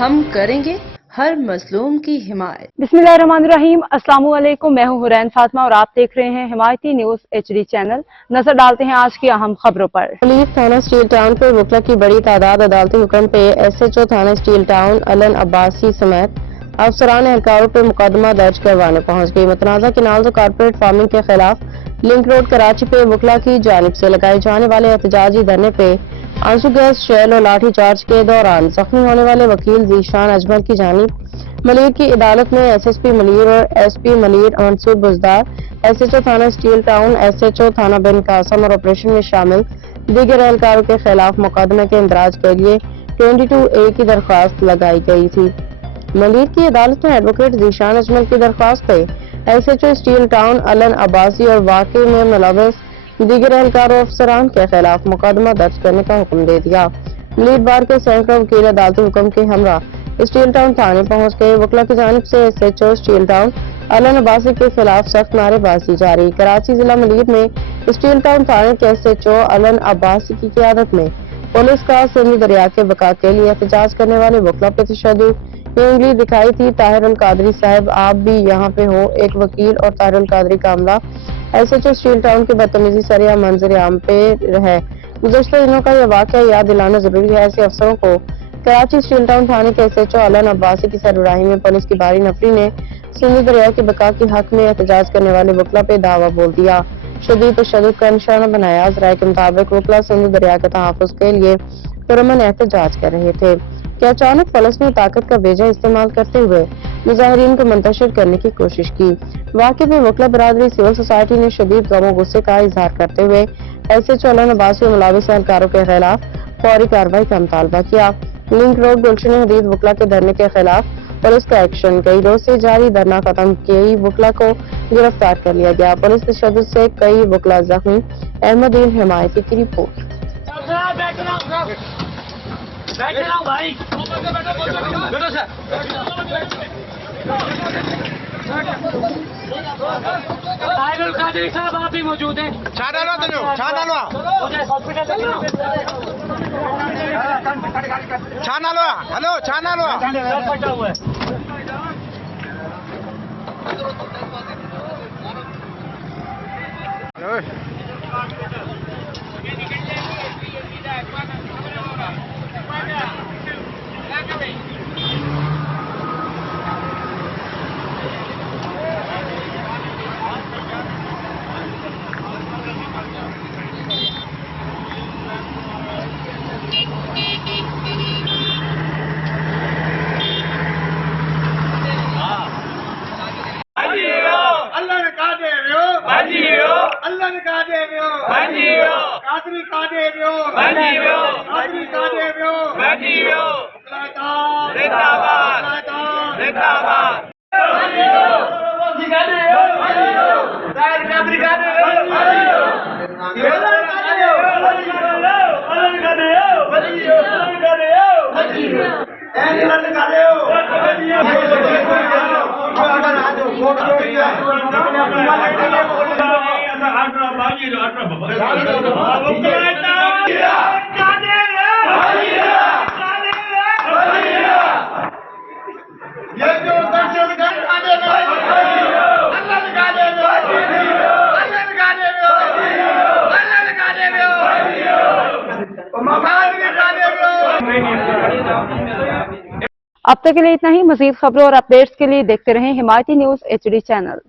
हम करेंगे हर मजलूम की हिमायत। बिस्मिल्लाहिर्रहमानिर्रहीम। अस्सलाम वालेकुम। मैं हूं हुरैन फातिमा और आप देख रहे हैं हिमायती न्यूज HD चैनल। नजर डालते हैं आज की अहम खबरों पर। पुलिस थाना स्टील टाउन पर वकला की बड़ी तादाद अदालती हुक्म पे SHO थाना स्टील टाउन अलन अब्बासी समेत अफसरान एहलकारों पर मुकदमा दर्ज करवाने पहुंच गई। मुतनाज़ा किनाल और कारपोरेट फार्मिंग के खिलाफ लिंक रोड कराची पे वकला की जानिब से लगाए जाने वाले एहतजाजी धरने पे आंसू गैस शेल और लाठी चार्ज के दौरान जख्मी होने वाले वकील जीशान अजमल की जानिब मलीर की अदालत में SSP मलीर और SP मलीर मंसूर बुजदार, SHO थाना स्टील टाउन, SHO थाना बिन कासम और ऑपरेशन में शामिल दीगर एहलकारों के खिलाफ मुकदमे के इंदराज के लिए 22A की दरख्वास्त लगाई गई थी। मलीर की अदालत में एडवोकेट जीशान अजमल की दरख्वास्त पे SHO steel town Alan Abbasi और वाकई में मुलव्वस दीगर एहलकार और अफसरान के खिलाफ मुकदमा दर्ज करने का हुक्म दे दिया। मलीर बार के सैकड़ों वकील अदालती हुक्म के हमरा स्टील टाउन थाने पहुंच गए। वकला की जानिब से SHO steel town Alan Abbasi के खिलाफ सख्त नारेबाजी जारी। कराची जिला मलीर में स्टील टाउन थाने के SHO अलन अब्बासी की क़यादत में पुलिस का सिंध दरिया के बका के लिए एहतजाज करने वाले वकला पे तशद्दुद की उंगली दिखाई थी। ताहिर अल कादरी साहब, आप भी यहाँ पे हो। एक वकील और ताहिर अल कादरी का हमला SHO स्टील टाउन की बदतमीजी सरिया मंजर आम पे है। गुज़श्ता दिनों का यह वाक़या याद दिलाना जरूरी है। ऐसे अफसरों को कराची स्टील टाउन थाने के SHO अलन अब्बासी की सरबराही में पुलिस की भारी नफरी ने सिंध दरिया के बका के हक में एहतजाज करने वाले वकला पे दावा बोल दिया, शदीद तशद्दुद का निशाना बनाया। ज़राए के मुताबिक वकला सिंध दरिया के तहफ़्फ़ुज़ के लिए पुरअमन एहतजाज कर रहे थे कि अचानक पुलिस ने ताकत का बेजा इस्तेमाल करते हुए मुजाहिरीन को मुंतशिर करने की कोशिश की। वाक़े में वकला बरादरी सिविल सोसाइटी ने शदीद गम और गुस्से का इजहार करते हुए SHO अलन अब्बासी और मुलव्वस एहलकारों के खिलाफ फौरी कार्रवाई का मुतालबा किया। लिंक रोड गुलशन हदीद वकला के धरने के खिलाफ पुलिस का एक्शन। कई रोज से जारी धरना खत्म कई वकला को गिरफ्तार कर लिया गया। पुलिस तशद्दुद से कई वकला जख्मी। अहमदीन हिमायती की रिपोर्ट। साहब आप भी मौजूद हैं। हेलो छाना लो। अब तक के लिए इतना ही। मजीद खबरों और अपडेट्स के लिए देखते रहें हिमायती न्यूज HD चैनल।